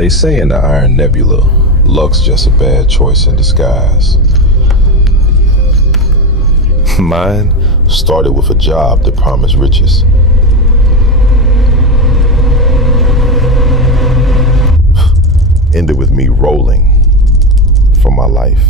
They say in the Iron Nebula, luck's just a bad choice in disguise. Mine started with a job that promised riches. Ended with me rolling for my life.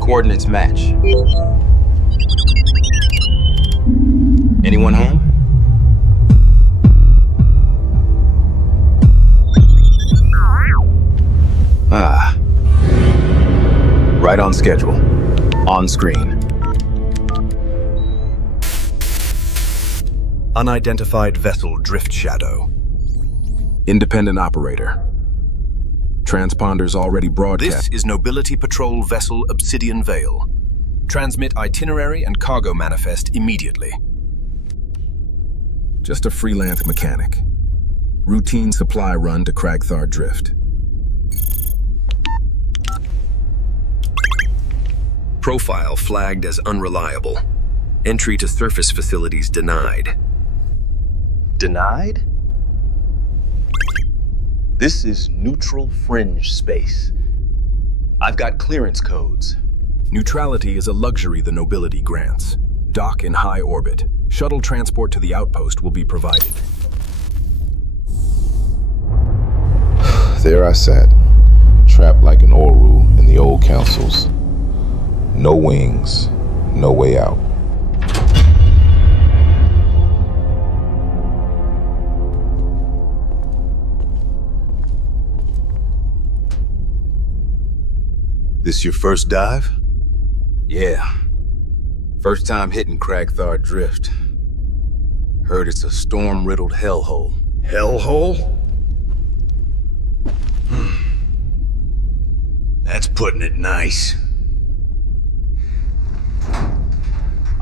Coordinates match. Anyone home? Right on schedule. On screen. Unidentified vessel drift shadow. Independent operator. Transponders already broadcast. This is Nobility Patrol Vessel Obsidian Veil. Transmit itinerary and cargo manifest immediately. Just a freelance mechanic. Routine supply run to Kragthar Drift. Profile flagged as unreliable. Entry to surface facilities denied. Denied? This is neutral fringe space. I've got clearance codes. Neutrality is a luxury the nobility grants. Dock in high orbit. Shuttle transport to the outpost will be provided. There I sat, trapped like an Oru in the old councils. No wings, no way out. This your first dive? Yeah. First time hitting Kragthar Drift. Heard it's a storm-riddled hellhole. Hellhole? That's putting it nice.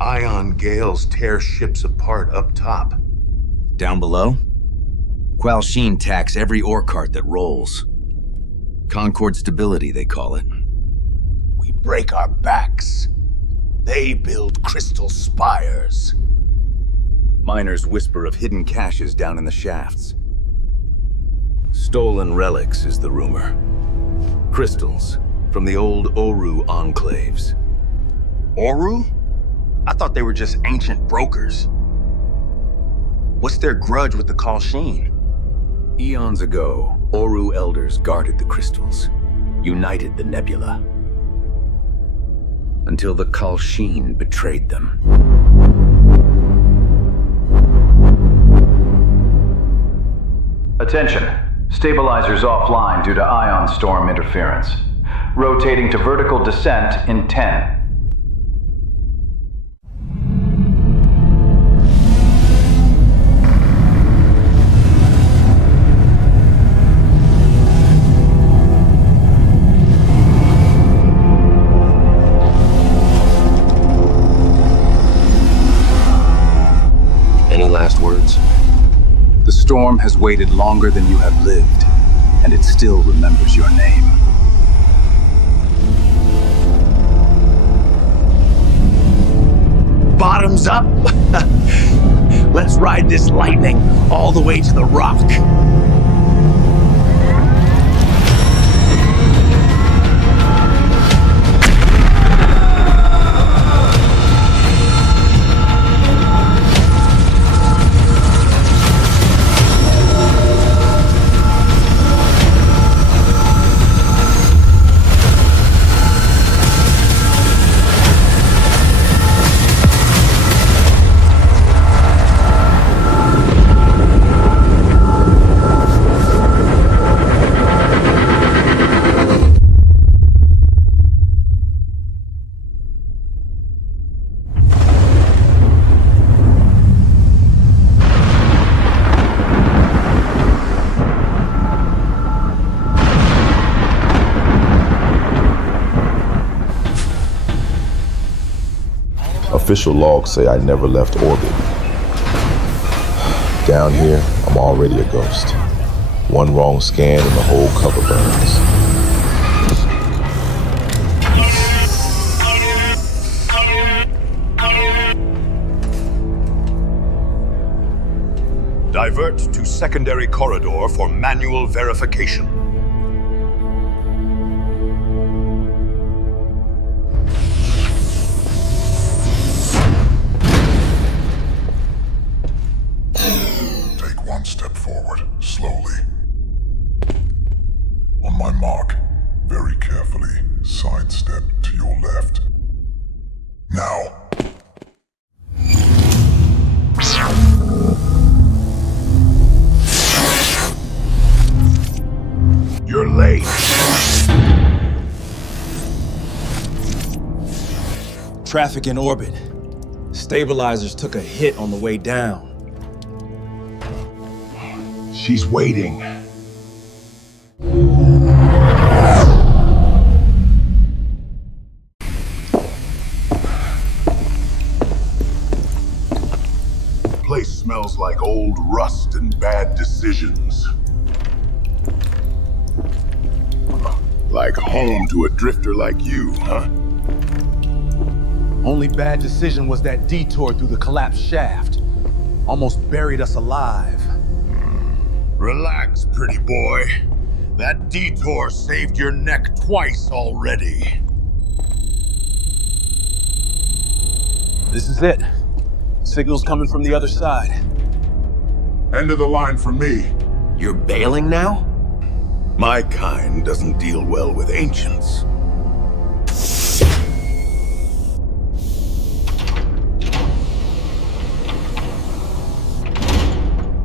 Ion gales tear ships apart up top. Down below? Qal-Sheen tax every ore cart that rolls. Concord stability, they call it. We break our backs. They build crystal spires. Miners whisper of hidden caches down in the shafts. Stolen relics is the rumor. Crystals from the old Oru enclaves. Oru? I thought they were just ancient brokers. What's their grudge with the Qal-Sheen? Eons ago, Oru Elders guarded the crystals, united the Nebula. Until the Qal-Sheen betrayed them. Attention. Stabilizers offline due to ion storm interference. Rotating to vertical descent in 10. Any last words? The storm has waited longer than you have lived, and it still remembers your name. Bottoms up? Let's ride this lightning all the way to the rock. Official logs say I never left orbit. Down here, I'm already a ghost. One wrong scan and the whole cover burns. Divert to secondary corridor for manual verification. Take one step forward, slowly. On my mark, very carefully, sidestep to your left. Now. You're late. Traffic in orbit. Stabilizers took a hit on the way down. She's waiting. Place smells like old rust and bad decisions. Like home to a drifter like you, huh? Only bad decision was that detour through the collapsed shaft. Almost buried us alive. Relax, pretty boy. That detour saved your neck twice already. This is it. Signals coming from the other side. End of the line for me. You're bailing now? My kind doesn't deal well with ancients.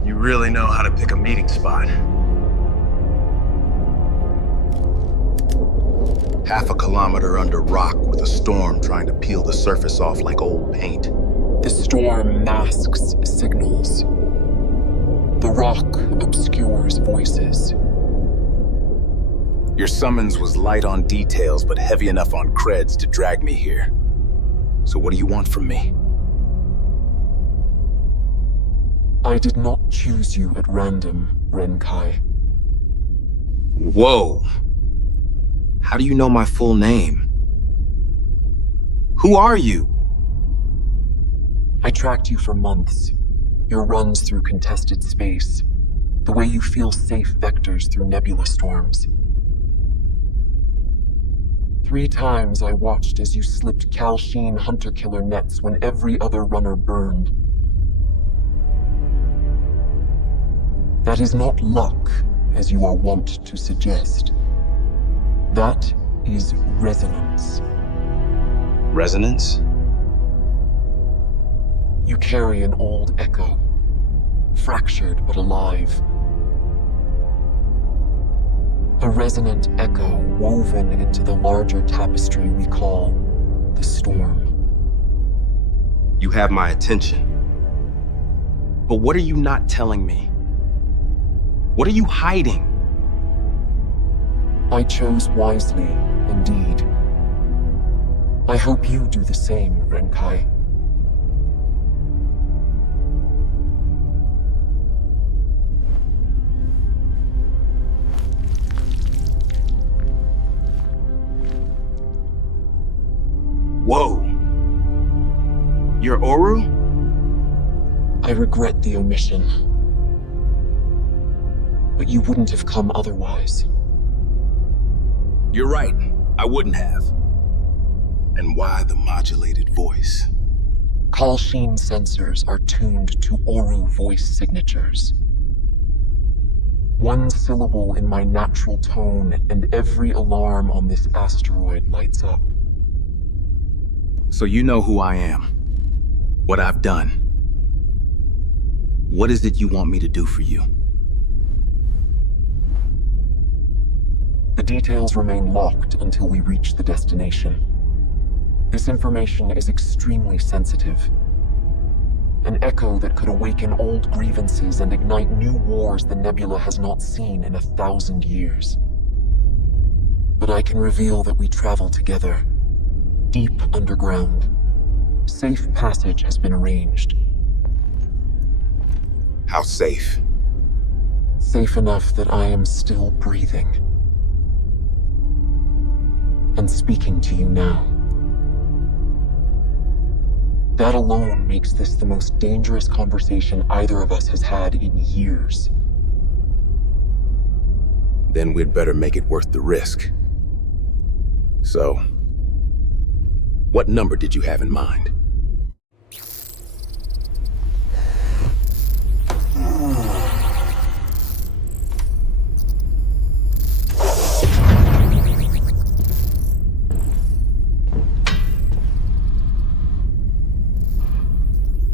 You really know how to pick a meeting spot. Half a kilometer under rock with a storm trying to peel the surface off like old paint. The storm masks signals. The rock obscures voices. Your summons was light on details, but heavy enough on creds to drag me here. So what do you want from me? I did not choose you at random, Renkai. Whoa. How do you know my full name? Who are you? I tracked you for months. Your runs through contested space. The way you feel safe vectors through nebula storms. 3 times I watched as you slipped Qal-Sheen hunter-killer nets when every other runner burned. That is not luck, as you are wont to suggest. That is resonance. Resonance? You carry an old echo, fractured but alive. A resonant echo woven into the larger tapestry we call the storm. You have my attention. But what are you not telling me? What are you hiding? I chose wisely, indeed. I hope you do the same, Renkai. Whoa. You're Oru? I regret the omission. But you wouldn't have come otherwise. You're right. I wouldn't have. And why the modulated voice? Qal-Sheen sensors are tuned to Oru voice signatures. One syllable in my natural tone, and every alarm on this asteroid lights up. So you know who I am. What I've done. What is it you want me to do for you? The details remain locked until we reach the destination. This information is extremely sensitive. An echo that could awaken old grievances and ignite new wars the Nebula has not seen in 1,000 years. But I can reveal that we travel together, deep underground, Safe passage has been arranged. How safe? Safe enough that I am still breathing. And speaking to you now. That alone makes this the most dangerous conversation either of us has had in years. Then we'd better make it worth the risk. So, what number did you have in mind?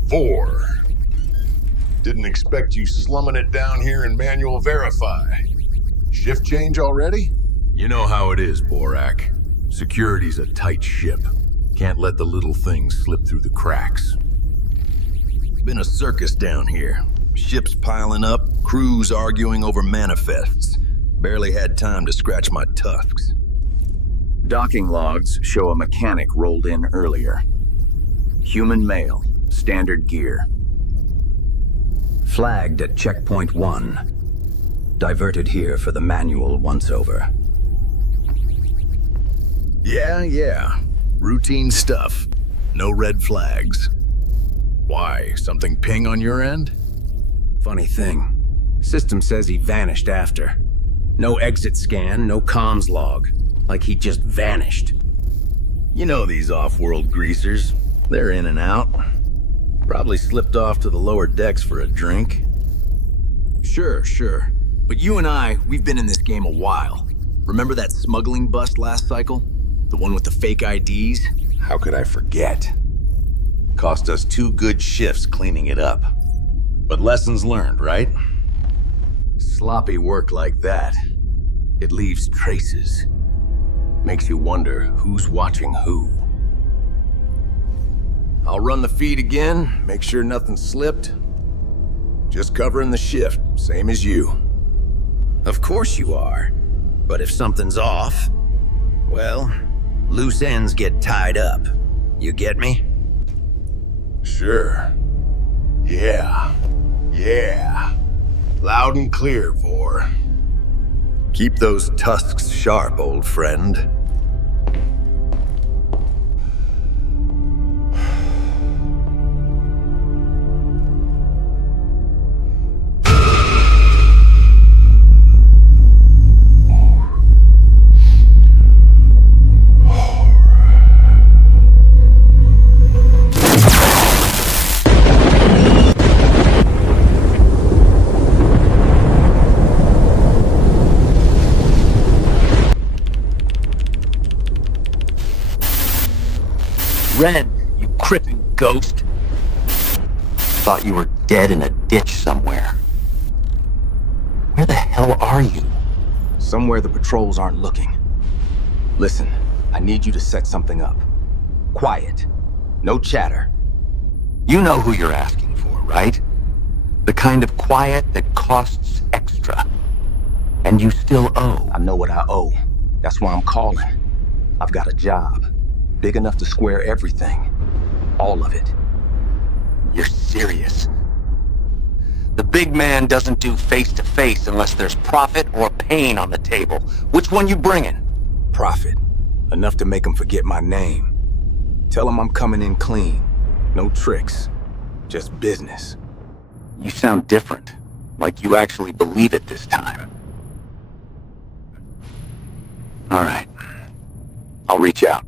Vorr. Didn't expect you slumming it down here in manual verify. Shift change already? You know how it is, Borak. Security's a tight ship. Can't let the little things slip through the cracks. Been a circus down here. Ships piling up, crews arguing over manifests. Barely had time to scratch my tusks. Docking logs show a mechanic rolled in earlier. Human male, standard gear. Flagged at checkpoint 1. Diverted here for the manual once-over. Yeah. Routine stuff. No red flags. Why, something ping on your end? Funny thing. System says he vanished after. No exit scan, no comms log. Like he just vanished. You know these off-world greasers. They're in and out. Probably slipped off to the lower decks for a drink. Sure. But you and I, we've been in this game a while. Remember that smuggling bust last cycle? The one with the fake IDs? How could I forget? Cost us 2 good shifts cleaning it up. But lessons learned, right? Sloppy work like that, it leaves traces. Makes you wonder who's watching who. I'll run the feed again, make sure nothing slipped. Just covering the shift, same as you. Of course you are. But if something's off, well, loose ends get tied up. You get me? Sure. Yeah. Loud and clear, Vorr. Keep those tusks sharp, old friend. Ren, you crippin' ghost. Thought you were dead in a ditch somewhere. Where the hell are you? Somewhere the patrols aren't looking. Listen, I need you to set something up. Quiet. No chatter. You know who you're asking for, right? The kind of quiet that costs extra. And you still owe. I know what I owe. That's why I'm calling. I've got a job. Big enough to square everything. All of it. You're serious? The big man doesn't do face-to-face unless there's profit or pain on the table. Which one you bringing? Profit. Enough to make him forget my name. Tell him I'm coming in clean. No tricks. Just business. You sound different. Like you actually believe it this time. All right. I'll reach out.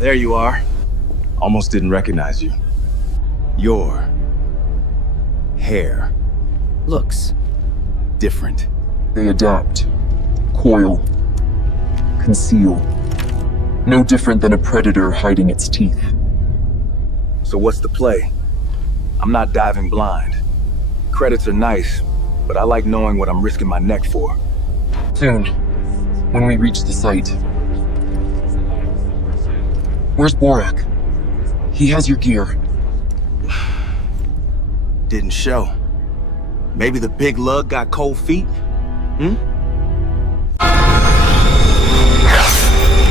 There you are. Almost didn't recognize you. Your hair looks different. They adapt, coil, conceal. No different than a predator hiding its teeth. So what's the play? I'm not diving blind. Credits are nice, but I like knowing what I'm risking my neck for. Soon, when we reach the site. Where's Borak? He has your gear. Didn't show. Maybe the big lug got cold feet?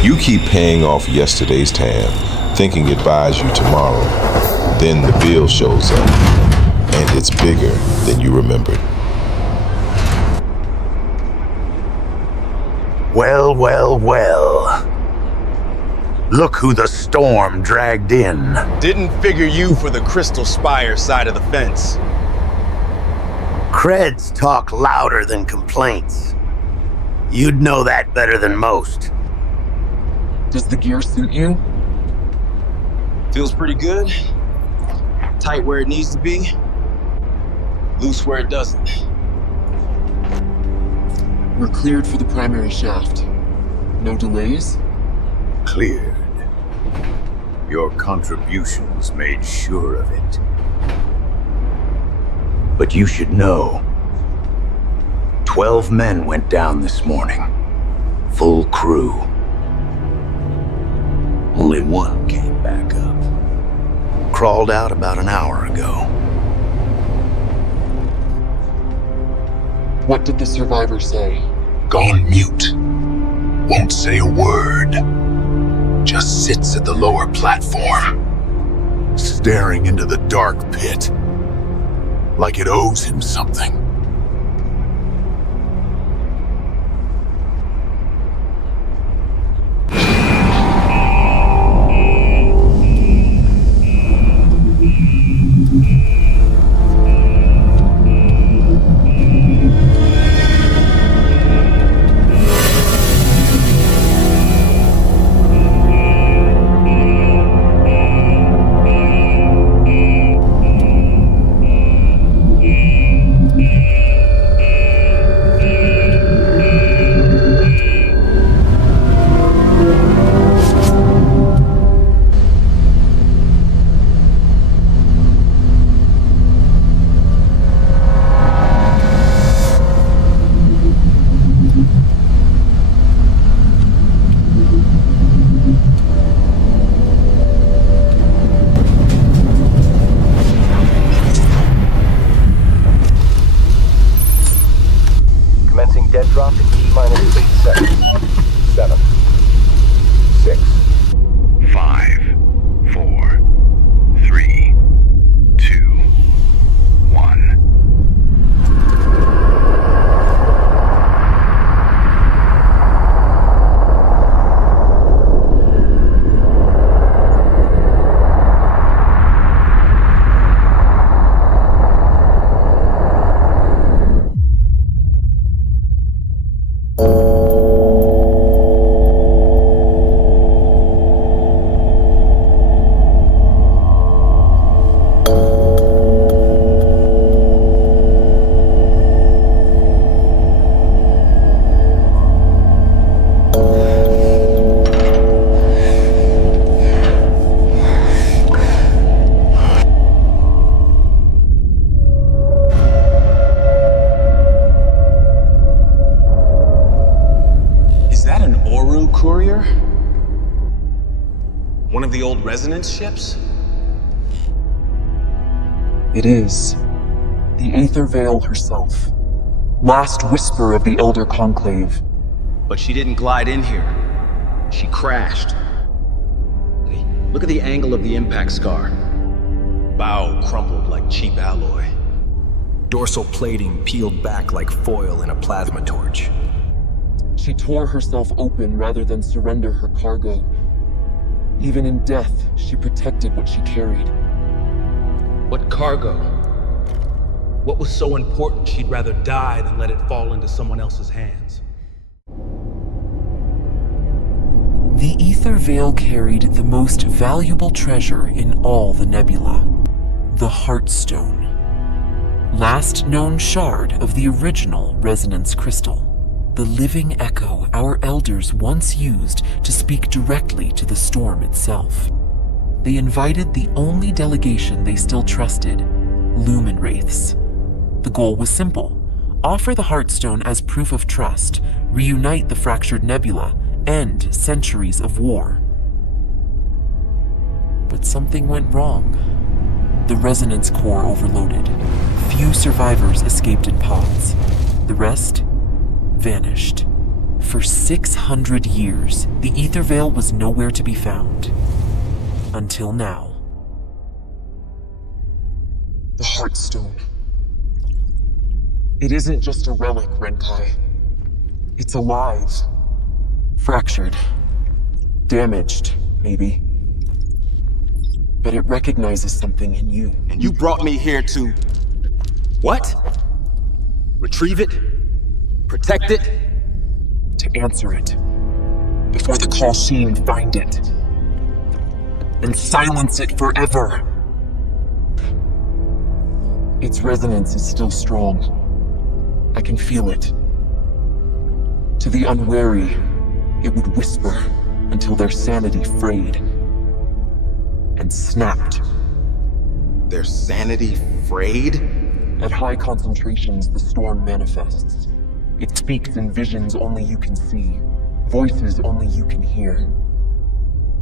You keep paying off yesterday's tab, thinking it buys you tomorrow. Then the bill shows up, and it's bigger than you remembered. Well, well, well. Look who the storm dragged in. Didn't figure you for the Crystal Spire side of the fence. Creds talk louder than complaints. You'd know that better than most. Does the gear suit you? Feels pretty good. Tight where it needs to be. Loose where it doesn't. We're cleared for the primary shaft. No delays? Cleared. Your contributions made sure of it. But you should know, 12 men went down this morning. Full crew. Only one came back up. Crawled out about an hour ago. What did the survivor say? Gone mute. Won't say a word. Just sits at the lower platform, staring into the dark pit, like it owes him something. One of the old resonance ships? It is. The Aether Veil herself. Last whisper of the Elder Conclave. But she didn't glide in here. She crashed. Look at the angle of the impact scar. Bow crumpled like cheap alloy. Dorsal plating peeled back like foil in a plasma torch. She tore herself open rather than surrender her cargo. Even in death, she protected what she carried. What cargo? What was so important she'd rather die than let it fall into someone else's hands? The Aether Veil carried the most valuable treasure in all the Nebula, the Heartstone. Last known shard of the original resonance crystal. The living echo our elders once used to speak directly to the storm itself. They invited the only delegation they still trusted, Lumen Wraiths. The goal was simple: Offer the Heartstone as proof of trust, reunite the fractured Nebula, end centuries of war. But something went wrong. The resonance core overloaded. Few survivors escaped in pods. The rest vanished. For 600 years, the Aether Veil was nowhere to be found. Until now. The Heartstone. It isn't just a relic, Renkai. It's alive. Fractured. Damaged, maybe. But it recognizes something in you. And you brought me here to... what? Retrieve it? Protect it? To answer it. Before the Qal-Sheen find it. And silence it forever. Its resonance is still strong. I can feel it. To the unwary, it would whisper until their sanity frayed and snapped. Their sanity frayed? At high concentrations, the storm manifests. It speaks in visions only you can see, voices only you can hear.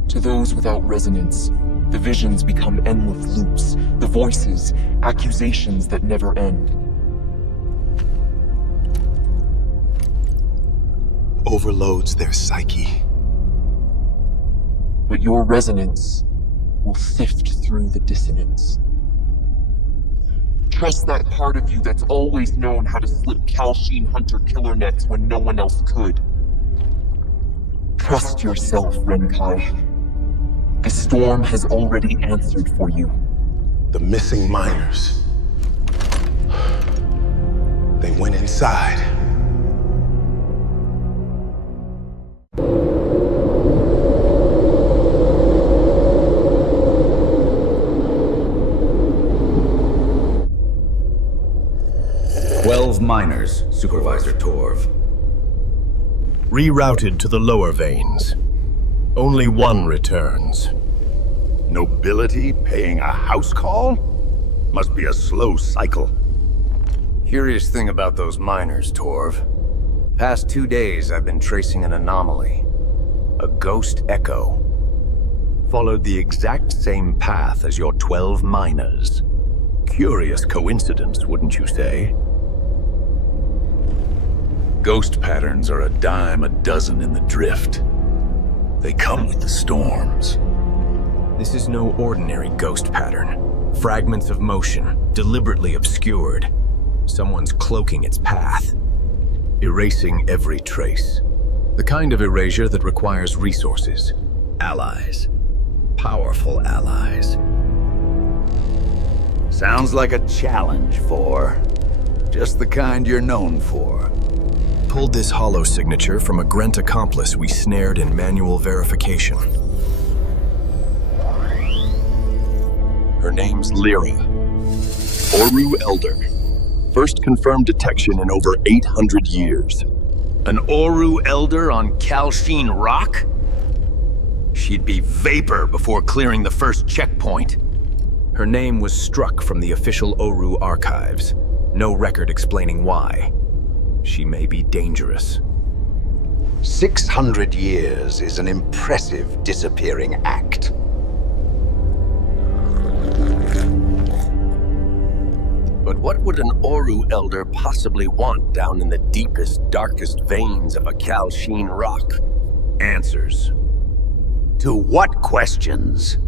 To those without resonance, the visions become endless loops, the voices, accusations that never end. Overloads their psyche. But your resonance will sift through the dissonance. Trust that part of you that's always known how to slip Qal-Sheen hunter-killer nets when no one else could. Trust yourself, Renkai. The storm has already answered for you. The missing miners. They went inside. Miners, Supervisor Torv. Rerouted to the lower veins. Only one returns. Nobility paying a house call? Must be a slow cycle. Curious thing about those miners, Torv. Past 2 days I've been tracing an anomaly. A ghost echo. Followed the exact same path as your 12 miners. Curious coincidence, wouldn't you say? Ghost patterns are a dime a dozen in the drift. They come with the storms. This is no ordinary ghost pattern. Fragments of motion, deliberately obscured. Someone's cloaking its path. Erasing every trace. The kind of erasure that requires resources. Allies. Powerful allies. Sounds like a challenge, Vorr. Just the kind you're known for. Pulled this hollow signature from a Grent accomplice we snared in manual verification. Her name's Lirra. Oru Elder. First confirmed detection in over 800 years. An Oru Elder on Qal-Sheen Rock? She'd be vapor before clearing the first checkpoint. Her name was struck from the official Oru archives. No record explaining why. She may be dangerous. 600 years is an impressive disappearing act. But what would an Oru Elder possibly want down in the deepest, darkest veins of a Qal-Sheen rock? Answers. To what questions?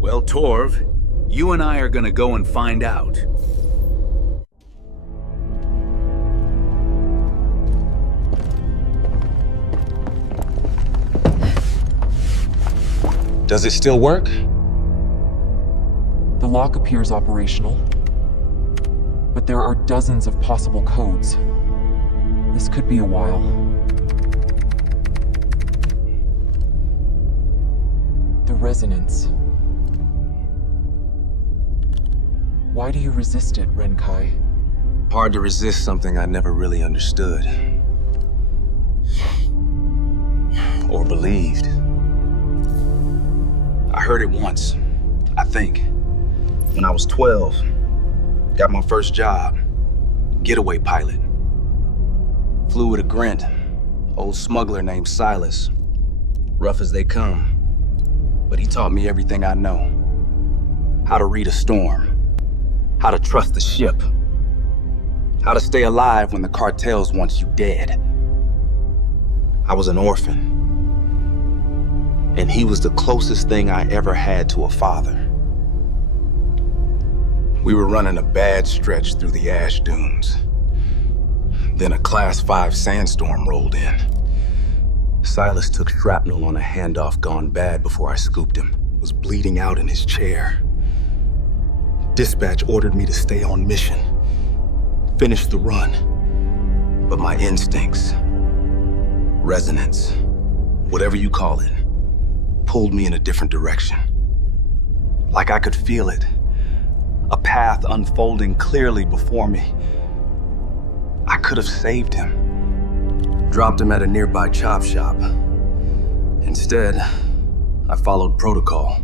Well, Torv, you and I are gonna go and find out. Does it still work? The lock appears operational, but there are dozens of possible codes. This could be a while. The resonance. Why do you resist it, Renkai? Hard to resist something I never really understood. Or believed. I heard it once, I think. When I was 12, got my first job. getaway pilot. Flew with a Grint, old smuggler named Silas. Rough as they come, but he taught me everything I know. How to read a storm, how to trust the ship, how to stay alive when the cartels want you dead. I was an orphan, and he was the closest thing I ever had to a father. We were running a bad stretch through the ash dunes. Then a Class 5 sandstorm rolled in. Silas took shrapnel on a handoff gone bad before I scooped him. Was bleeding out in his chair. Dispatch ordered me to stay on mission. Finish the run. But my instincts, resonance, whatever you call it, pulled me in a different direction. Like I could feel it. A path unfolding clearly before me. I could have saved him. Dropped him at a nearby chop shop. Instead, I followed protocol.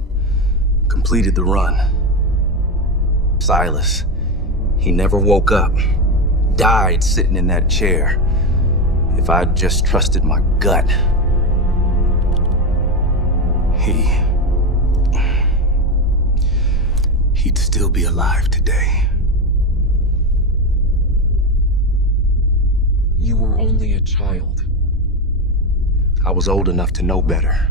Completed the run. Silas, he never woke up. Died sitting in that chair. If I'd just trusted my gut. He'd still be alive today. You were only a child. I was old enough to know better.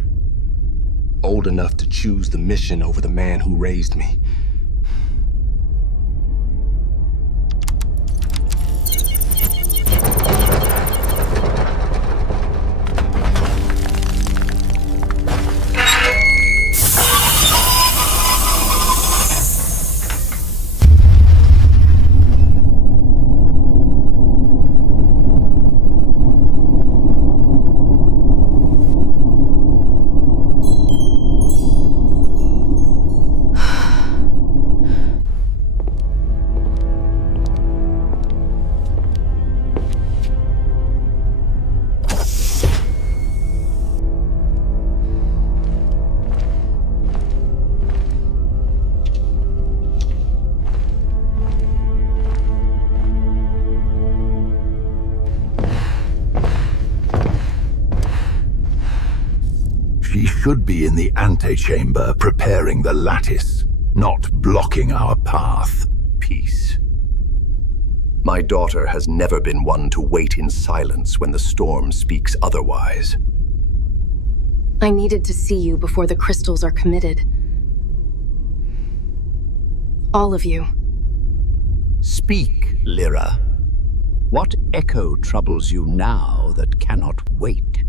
Old enough to choose the mission over the man who raised me. She should be in the antechamber preparing the lattice, not blocking our path. Peace. My daughter has never been one to wait in silence when the storm speaks otherwise. I needed to see you before the crystals are committed. All of you. Speak, Lirra. What echo troubles you now that cannot wait?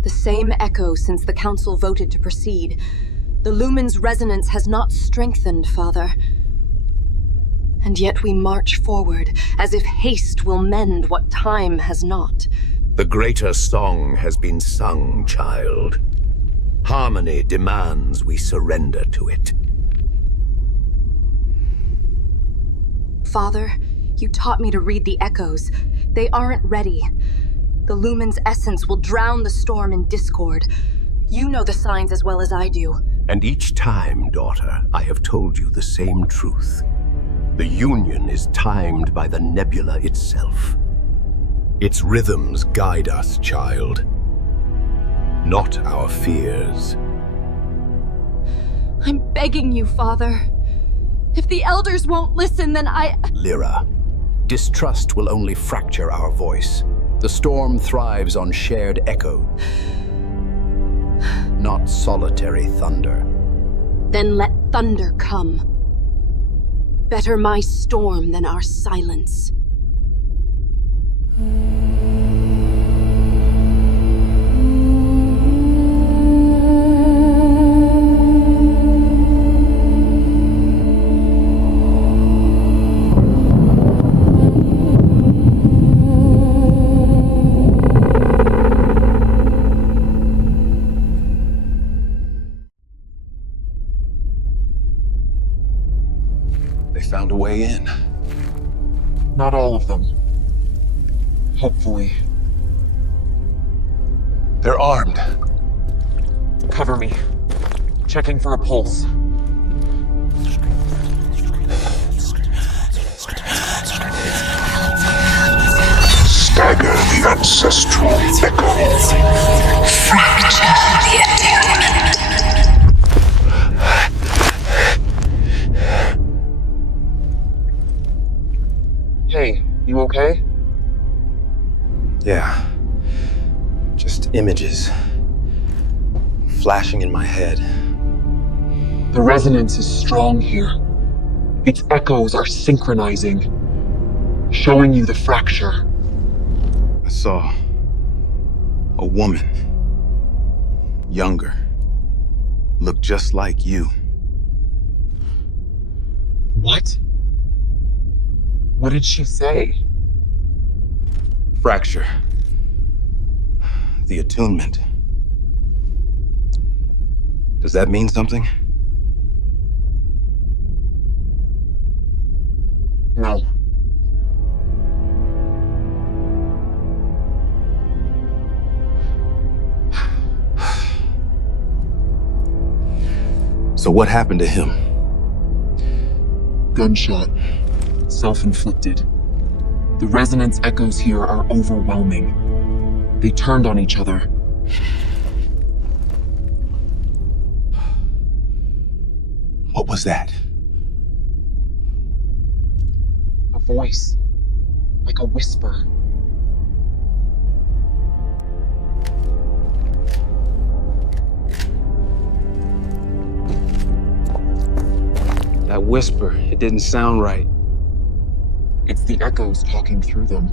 The same echo since the Council voted to proceed. The lumen's resonance has not strengthened, Father. And yet we march forward, as if haste will mend what time has not. The greater song has been sung, child. Harmony demands we surrender to it. Father, you taught me to read the echoes. They aren't ready. The lumen's essence will drown the storm in discord. You know the signs as well as I do. And each time, daughter, I have told you the same truth. The union is timed by the Nebula itself. Its rhythms guide us, child. Not our fears. I'm begging you, Father. If the elders won't listen, then Lirra, distrust will only fracture our voice. The storm thrives on shared echo, not solitary thunder. Then let thunder come. Better my storm than our silence. Found a way in. Not all of them. Hopefully. They're armed. Cover me. Checking for a pulse. ancestral echoes. Fracture the attunement. Hey, you okay? Yeah. Just images. Flashing in my head. The resonance is strong here. Its echoes are synchronizing, showing you the fracture. I saw a woman. Younger. Looked just like you. What? What did she say? Fracture. The attunement. Does that mean something? No. So what happened to him? Gunshot. Self-inflicted. The resonance echoes here are overwhelming. They turned on each other. What was that? A voice. Like a whisper. That whisper, it didn't sound right. It's the echoes talking through them.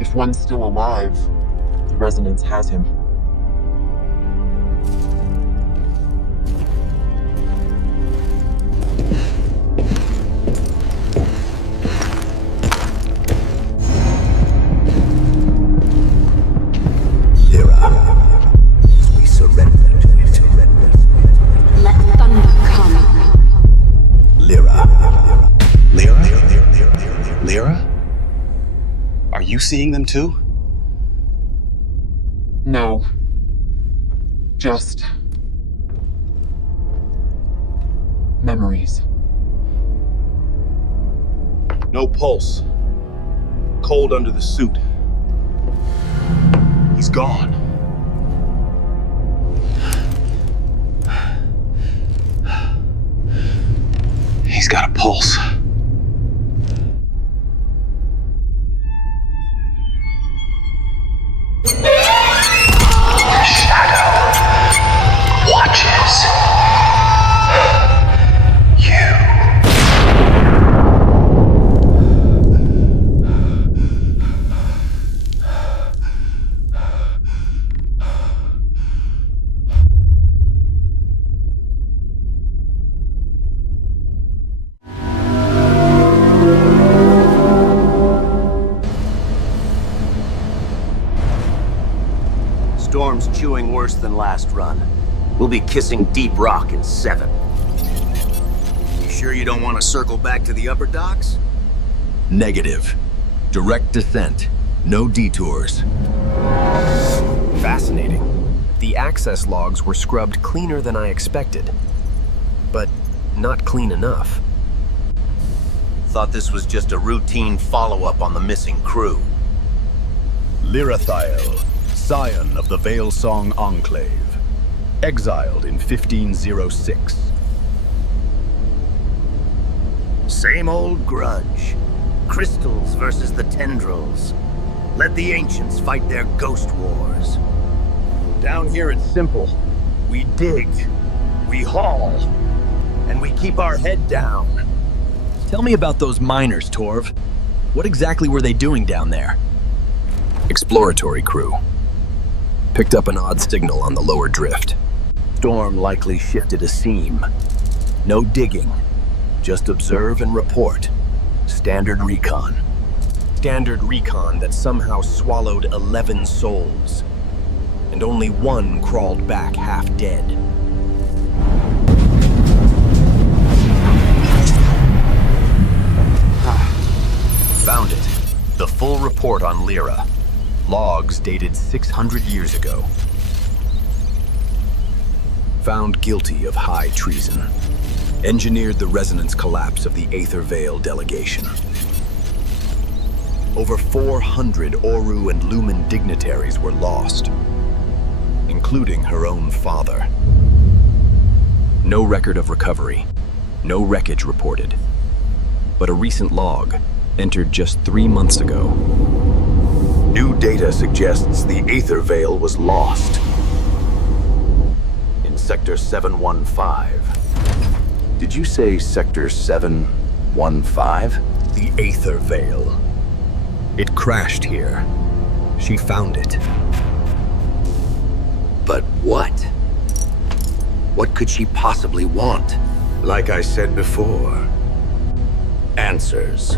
If one's still alive, the resonance has him. Lirra, we surrender to it. Let thunder come. Lirra. Lirra? Are you seeing them too? No. Just... memories. No pulse. Cold under the suit. He's gone. He's got a pulse. Storm's chewing worse than last run. We'll be kissing deep rock in 7. You sure you don't want to circle back to the upper docks? Negative. Direct descent. No detours. Fascinating. The access logs were scrubbed cleaner than I expected. But not clean enough. Thought this was just a routine follow-up on the missing crew. Lirra, scion of the Veil Song Enclave. Exiled in 1506. Same old grudge. Crystals versus the tendrils. Let the ancients fight their ghost wars. Down here it's simple. We dig, we haul, and we keep our head down. Tell me about those miners, Torv. What exactly were they doing down there? Exploratory crew. Picked up an odd signal on the lower drift. Storm likely shifted a seam. No digging. Just observe and report. Standard recon. Standard recon that somehow swallowed 11 souls. And only one crawled back half dead. Found it. The full report on Lirra. Logs dated 600 years ago. Found guilty of high treason. Engineered the resonance collapse of the Aether Veil delegation. over 400 Oru and Lumen dignitaries were lost, including her own father. No record of recovery, no wreckage reported, but a recent log entered just 3 months ago. New data suggests the Aether Veil was lost in Sector 715. Did you say Sector 715? The Aether Veil. It crashed here. She found it. But what? What could she possibly want? Like I said before, answers.